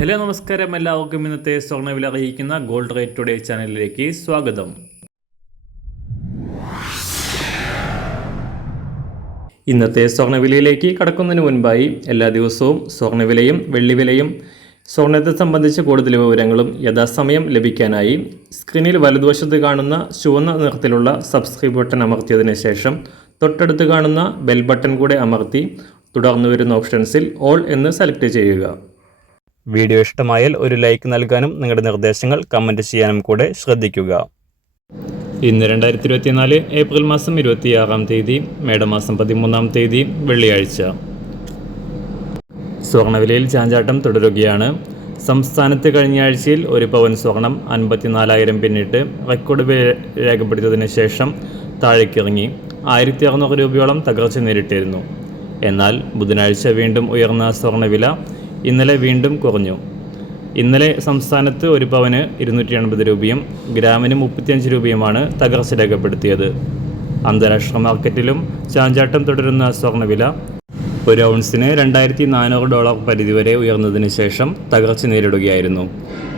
Hello നമസ്കാരം, എല്ലാവർക്കും ഇന്നത്തെ സ്വർണ്ണവില അറിയിക്കുന്ന ഗോൾഡ് റേറ്റ് ടുഡേ ചാനലിലേക്ക് സ്വാഗതം. ഇന്നത്തെ സ്വർണ്ണവിലയിലേക്ക് കടക്കുന്നതിന് മുൻപായി എല്ലാ ദിവസവും സ്വർണ്ണവിലയും വെള്ളിവിലയും സ്വർണ്ണത്തെ സംബന്ധിച്ച കൂടുതൽ വിവരങ്ങളും യഥാസമയം ലഭിക്കാനായി സ്ക്രീനിൽ വലതുവശത്ത് കാണുന്ന ചുവന്ന നിറത്തിലുള്ള സബ്സ്ക്രൈബ് ബട്ടൺ അമർത്തിയതിനു ശേഷം തൊട്ടടുത്ത് കാണുന്ന ബെൽ ബട്ടൺ കൂടെ അമർത്തി തുടർന്ന് വരുന്ന ഓപ്ഷൻസിൽ ഓൾ എന്ന് സെലക്ട് ചെയ്യുക. വീഡിയോ ഇഷ്ടമായാൽ ഒരു ലൈക്ക് നൽകാനും നിങ്ങളുടെ നിർദ്ദേശങ്ങൾ കമൻറ്റ് ചെയ്യാനും കൂടെ ശ്രദ്ധിക്കുക. ഇന്ന് 2024 ഏപ്രിൽ മാസം 26-ാം തീയതി, മേടമാസം 13-ാം തീയതി, വെള്ളിയാഴ്ച. സ്വർണ്ണവിലയിൽ ചാഞ്ചാട്ടം തുടരുകയാണ്. സംസ്ഥാനത്ത് കഴിഞ്ഞ ആഴ്ചയിൽ ഒരു പവൻ സ്വർണം 54,000 പിന്നിട്ട് റെക്കോർഡ് വില രേഖപ്പെടുത്തിയതിനു ശേഷം താഴേക്കിറങ്ങി 1,600 രൂപയോളം തകർച്ച നേരിട്ടിരുന്നു. എന്നാൽ ബുധനാഴ്ച വീണ്ടും ഉയർന്ന സ്വർണ്ണവില ഇന്നലെ വീണ്ടും കുറഞ്ഞു. ഇന്നലെ സംസ്ഥാനത്ത് ഒരു പവന് 280 രൂപയും ഗ്രാമിന് 35 രൂപയുമാണ് തകർച്ച രേഖപ്പെടുത്തിയത്. അന്താരാഷ്ട്ര മാർക്കറ്റിലും ചാഞ്ചാട്ടം തുടരുന്ന സ്വർണ്ണവില ഒരു ഔൺസിന് $2,400 പരിധിവരെ ഉയർന്നതിന് ശേഷം തകർച്ച നേരിടുകയായിരുന്നു.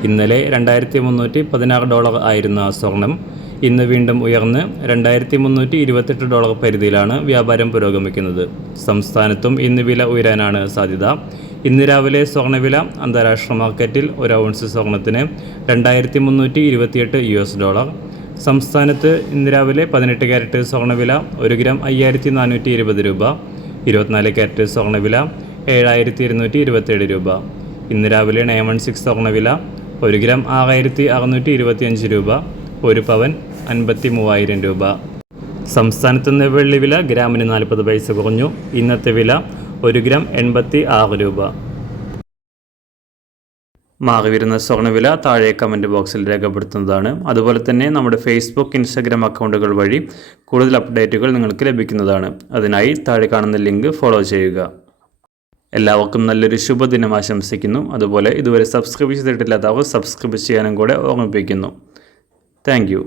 ഇന്നലെ $2,316 ആയിരുന്ന സ്വർണം ഇന്ന് വീണ്ടും ഉയർന്ന് $2,328 പരിധിയിലാണ് വ്യാപാരം പുരോഗമിക്കുന്നത്. സംസ്ഥാനത്തും ഇന്ന് വില ഉയരാനാണ് സാധ്യത. ഇന്ന് രാവിലെ സ്വർണ്ണവില അന്താരാഷ്ട്ര മാർക്കറ്റിൽ ഒരു ഔൺസ് സ്വർണത്തിന് $2,328. സംസ്ഥാനത്ത് ഇന്ന് രാവിലെ 18 ക്യാരറ്റ് സ്വർണ്ണവില 1 ഗ്രാം 5,420 രൂപ, 24 ക്യാരറ്റ് സ്വർണ്ണവില 7,227 രൂപ. ഇന്ന് രാവിലെ 916 സ്വർണ്ണവില 1 ഗ്രാം 6,625 രൂപ, 1 പവൻ 53,000 രൂപ. സംസ്ഥാനത്തുനിന്ന് വെള്ളിവില ഗ്രാമിന് 40 പൈസ കുറഞ്ഞു. ഇന്നത്തെ വില 1 ഗ്രാം 86 രൂപ. മാറിവരുന്ന സ്വർണ്ണവില താഴെ കമൻറ്റ് ബോക്സിൽ രേഖപ്പെടുത്തുന്നതാണ്. അതുപോലെ തന്നെ നമ്മുടെ ഫേസ്ബുക്ക്, ഇൻസ്റ്റാഗ്രാം അക്കൗണ്ടുകൾ വഴി കൂടുതൽ അപ്ഡേറ്റുകൾ നിങ്ങൾക്ക് ലഭിക്കുന്നതാണ്. അതിനായി താഴെ കാണുന്ന ലിങ്ക് ഫോളോ ചെയ്യുക. എല്ലാവർക്കും നല്ലൊരു ശുഭദിനം ആശംസിക്കുന്നു. അതുപോലെ ഇതുവരെ സബ്സ്ക്രൈബ് ചെയ്തിട്ടില്ലാത്തവർ സബ്സ്ക്രൈബ് ചെയ്യാനും കൂടെ ഓർമ്മിപ്പിക്കുന്നു. Thank you.